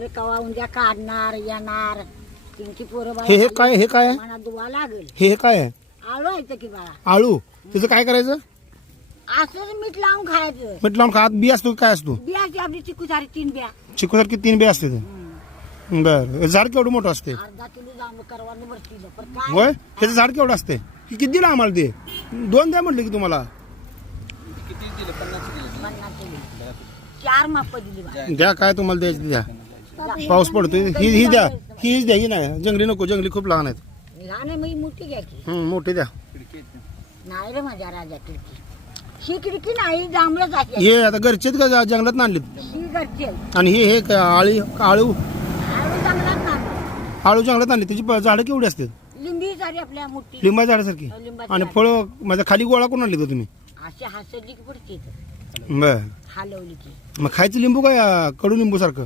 कवा उद्या काढणार येणार त्यांची पोरं हे काय आहे? मला दुवा लागेल. हे काय आहे? आळू आहे की बाळा, आळू. त्याचं काय करायचं? असंच मीठ लावून खायचं. मीठ लावून खात बी असतो की काय असतो? बियाची आपली चिकू सारी 3 बिया. चिकूसारखी 3 बी असते ते. बर. झाड केवढं मोठं असते? अर्धा किलो जांभूळ करवानं बसतील पण काय होय. त्याचं झाड केवढं असते? किती दिलं आम्हाला ते? 2 द्या म्हटलं की तुम्हाला. 50 दिली. 4 माप दिली बा. द्या काय तुम्हाला द्यायचं ते द्या. पाऊस पडतोय. ही द्या. ही द्या. ही नाही जंगली नको, जंगली खूप लहान आहेत. लहान आहे, मी मोठी घ्यायची मोठी द्या. नाही रे माझ्या राजा खिडकी. ही खिडकी नाही, जांभळच आहे. हे आता घरचेच का जंगलात आणलीत? ही घरची आहे. आणि हे काय आळू आळू जंगलात नाही, आळू जंगलात आणली. त्याची झाडं केवढी असतात? लिंबी सारी आपल्या मोठी लिंबा झाडासारखी. लिंबाची आणि झाडं. फळ माझ्या खाली गोळा करून आणली तुम्ही? अशी हसली की पुढची बर. हलवली की मग खायचं लिंबू काय कडू लिंबू सारखं?